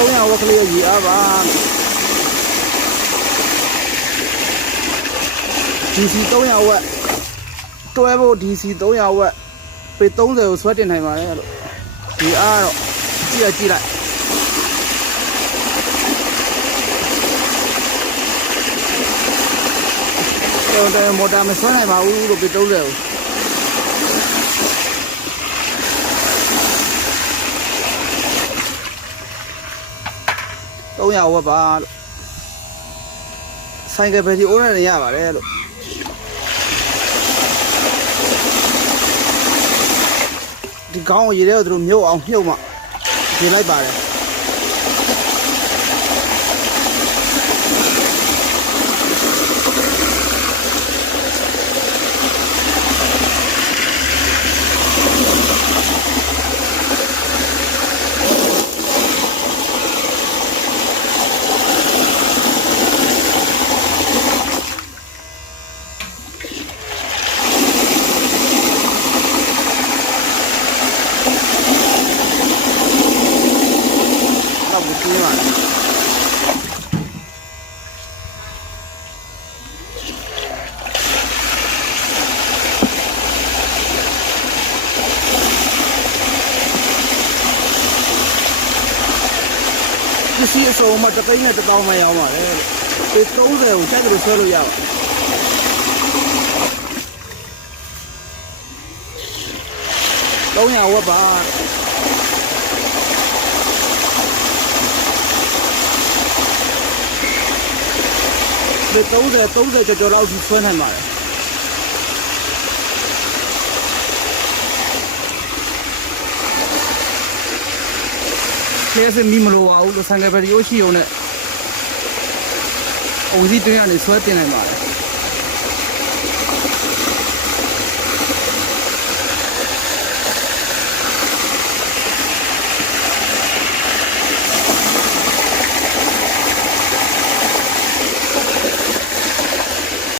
300 ဝက်ကလေးရေအားပါ DC 300 ဝက်တွဲဖို့ DC 300 ဝက်ပေ30ကိုဆွဲတင်နိုင်ပါတယ်လို့ရေအားတော့ကြည့်လိုက်တော်မော်တာမဆွဲနိုင်ပါဘူးလို့ပေ30ကို300 ဝက်ပါလို့ဆိုင်ကယ်ပဲဒီအိုးနဲ့ရပါတယ်လို့ဒီကောင်းကိုရေထဲကိုသူတို့မြုပ်အောင်မြုပ်မှရေလိုက်ပါတယ်ဒီမှာပစ္စည်းအစုံမှာတစ်သိန်းနဲ့1000မှရောင်းပါတယ်ပေ30ကိုကြိုက်လို့ဆွဲလို့ရပါ300 ဝက်ပါဒီ30ကျော်လောက်ကြီးဆွဲနိုင်ပါတယ်ခဲစမီမလိုပါဘူးလို့ဆန်ကယ်ဘယ်လိုရှိအောင်နဲ့အုံစီတွင်းကနေဆွဲတင်နိုင်ပါတယ်